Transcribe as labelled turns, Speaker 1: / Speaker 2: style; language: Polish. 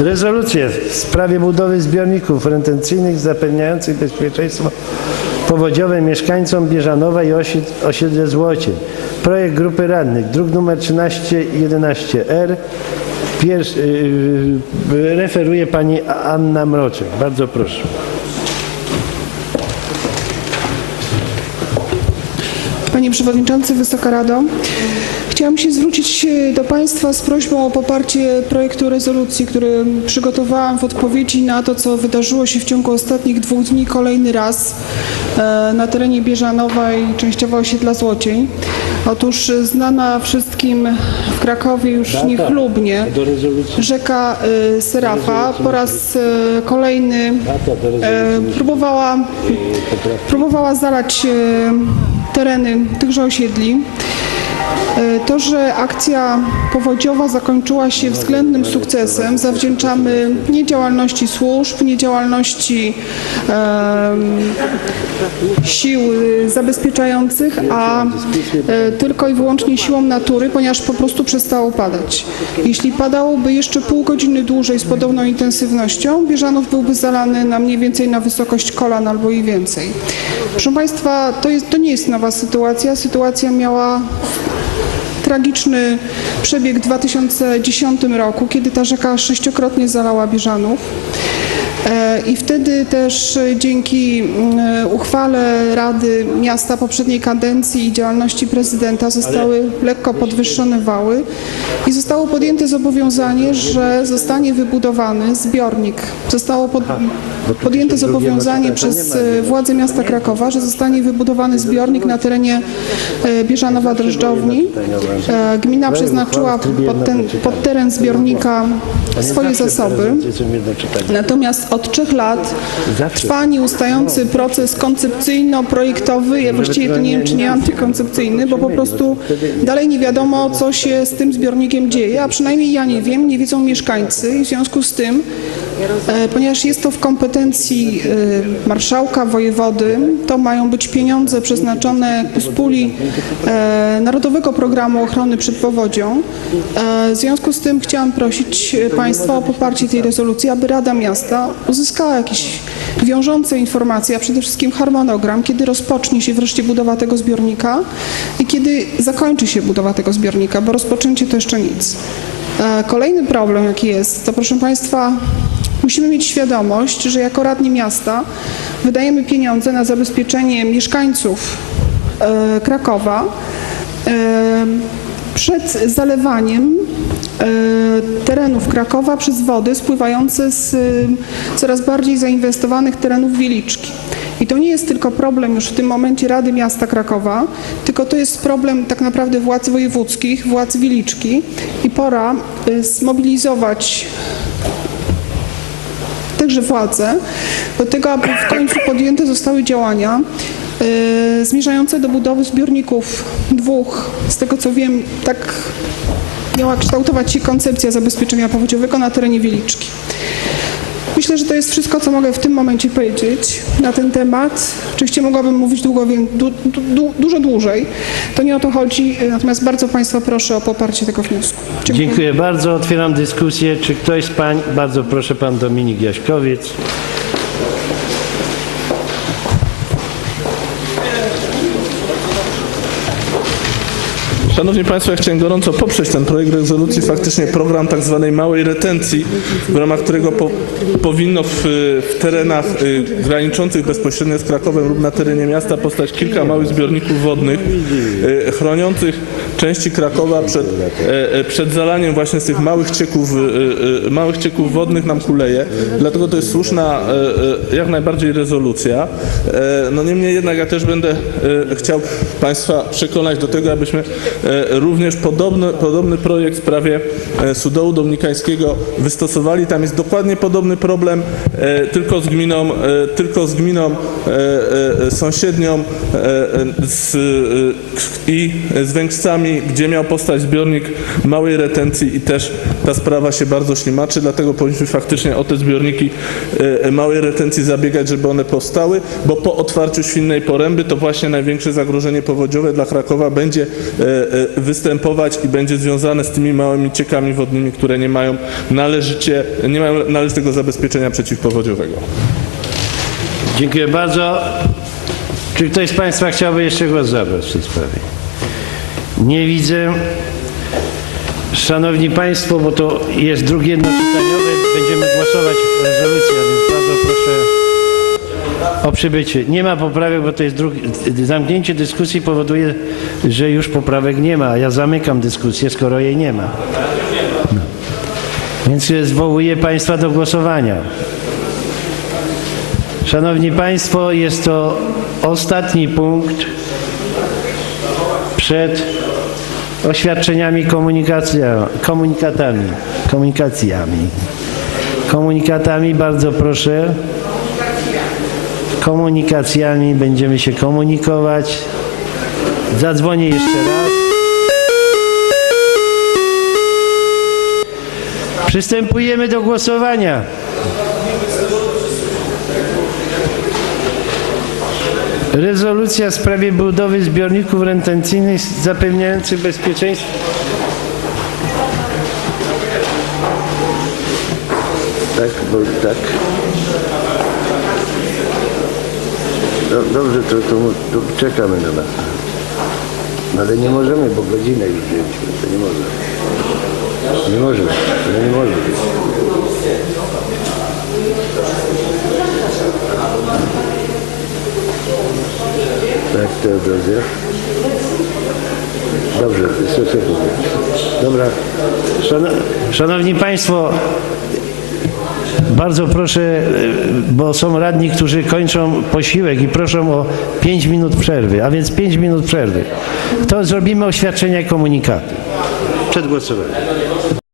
Speaker 1: Rezolucję w sprawie budowy zbiorników retencyjnych zapewniających bezpieczeństwo powodziowe mieszkańcom Bieżanowa i osied- osiedle Złocień. Projekt grupy radnych, druk nr 1311R. Pierwszy, yy, referuje pani Anna Mroczek. Bardzo proszę.
Speaker 2: Panie Przewodniczący, Wysoka Rado. Chciałam się zwrócić e, do Państwa z prośbą o poparcie projektu rezolucji, który przygotowałam w odpowiedzi na to, co wydarzyło się w ciągu ostatnich dwóch dni kolejny raz e, na terenie Bieżanowa i częściowo osiedla Złocień. Otóż e, znana wszystkim w Krakowie już niechlubnie Do rezolucji. rzeka Serafa po raz kolejny e, próbowała, próbowała zalać tereny tychże osiedli. E, To, że akcja powodziowa zakończyła się względnym sukcesem, zawdzięczamy nie działalności służb, nie działalności em, sił e, zabezpieczających, a e, tylko i wyłącznie siłą natury, ponieważ po prostu przestało padać. Jeśli padałoby jeszcze pół godziny dłużej z podobną intensywnością, Bieżanów byłby zalany na mniej więcej na wysokość kolan albo i więcej. Proszę Państwa, to, jest, to nie jest nowa sytuacja. Sytuacja miała tragiczny przebieg w 2010 roku, kiedy ta rzeka sześciokrotnie zalała Bieżanów. E, I wtedy też e, dzięki mm, uchwale Rady Miasta poprzedniej kadencji i działalności prezydenta zostały lekko podwyższone wały i zostało podjęte zobowiązanie, że zostanie wybudowany zbiornik. Zostało pod, podjęte zobowiązanie przez e, władze miasta Krakowa, że zostanie wybudowany zbiornik na terenie e, Bieżanowa Drożdżowni. E, Gmina przeznaczyła pod, ten, pod teren zbiornika swoje zasoby. Natomiast od trzech lat trwa nieustający proces koncepcyjno-projektowy, ja właściwie to nie wiem, czy nie antykoncepcyjny, bo po prostu dalej nie wiadomo, co się z tym zbiornikiem dzieje, a przynajmniej ja nie wiem, nie wiedzą mieszkańcy i w związku z tym, e, ponieważ jest to w kompetencji e, marszałka, wojewody, to mają być pieniądze przeznaczone z puli e, Narodowego Programu Ochrony przed Powodzią. E, W związku z tym chciałam prosić e, Państwa o poparcie tej rezolucji, aby Rada Miasta uzyskała jakieś wiążące informacje, a przede wszystkim harmonogram, kiedy rozpocznie się wreszcie budowa tego zbiornika i kiedy zakończy się budowa tego zbiornika, bo rozpoczęcie to jeszcze nic. E, Kolejny problem, jaki jest, to proszę Państwa, musimy mieć świadomość, że jako radni miasta wydajemy pieniądze na zabezpieczenie mieszkańców e, Krakowa e, przed zalewaniem e, terenów Krakowa przez wody spływające z coraz bardziej zainwestowanych terenów Wieliczki. I to nie jest tylko problem już w tym momencie Rady Miasta Krakowa, tylko to jest problem tak naprawdę władz wojewódzkich, władz Wieliczki i pora zmobilizować także władze do tego, aby w końcu podjęte zostały działania e, zmierzające do budowy zbiorników dwóch. Z tego co wiem, tak miała kształtować się koncepcja zabezpieczenia powodziowego na terenie Wieliczki. Myślę, że to jest wszystko, co mogę w tym momencie powiedzieć na ten temat. Oczywiście mogłabym mówić długo, du, du, dużo dłużej. To nie o to chodzi, natomiast bardzo Państwa proszę o poparcie tego wniosku.
Speaker 1: Dziękuję. Dziękuję bardzo. Otwieram dyskusję. Czy ktoś z pań, bardzo proszę pan Dominik Jaśkowiec.
Speaker 3: Szanowni Państwo, ja chciałem gorąco poprzeć ten projekt rezolucji, faktycznie program tak zwanej małej retencji, w ramach którego po, powinno w, w terenach y, graniczących bezpośrednio z Krakowem lub na terenie miasta powstać kilka małych zbiorników wodnych y, chroniących części Krakowa przed, e, e, przed zalaniem właśnie z tych małych cieków, y, y, małych cieków wodnych nam kuleje. Dlatego to jest słuszna jak najbardziej rezolucja. No niemniej jednak ja też będę chciał Państwa przekonać do tego, abyśmy również podobny, podobny projekt w sprawie e, Sudołu Dominikańskiego wystosowali. Tam jest dokładnie podobny problem, e, tylko z gminą, e, tylko z gminą e, e, sąsiednią e, e, z, e, i z Węgrzcami, gdzie miał powstać zbiornik małej retencji i też ta sprawa się bardzo ślimaczy, dlatego powinniśmy faktycznie o te zbiorniki e, małej retencji zabiegać, żeby one powstały, bo po otwarciu Świnnej Poręby to właśnie największe zagrożenie powodziowe dla Krakowa będzie e, e, występować i będzie związane z tymi małymi ciekami wodnymi, które nie mają należycie, nie mają należytego zabezpieczenia przeciwpowodziowego.
Speaker 1: Dziękuję bardzo. Czy ktoś z Państwa chciałby jeszcze głos zabrać w tej sprawie? Nie widzę. Szanowni Państwo, bo to jest drugie jednoczytaniowe, będziemy głosować rezolucję, więc bardzo proszę o. Nie ma poprawek, bo to jest drugi. Zamknięcie dyskusji powoduje, że już poprawek nie ma, ja zamykam dyskusję, skoro jej nie ma. No. Więc zwołuję Państwa do głosowania. Szanowni Państwo, jest to ostatni punkt przed oświadczeniami komunikacja, komunikatami, komunikacjami. Komunikatami bardzo proszę. Komunikacjami będziemy się komunikować. Zadzwonię jeszcze raz. Przystępujemy do głosowania. Rezolucja w sprawie budowy zbiorników retencyjnych zapewniających bezpieczeństwo.
Speaker 4: Tak, bo tak. No, dobrze, to, to, to czekamy na nas. No ale nie możemy, bo godzinę już wzięliśmy. To nie może. Nie może. To nie może być.
Speaker 1: Tak, Teodozja. Dobrze, słyszę. Dobra. Szano- Szanowni Państwo, bardzo proszę, y, bo są radni, którzy kończą posiłek i proszą o 5 minut przerwy, a więc 5 minut przerwy. To zrobimy oświadczenia i komunikaty przed głosowaniem.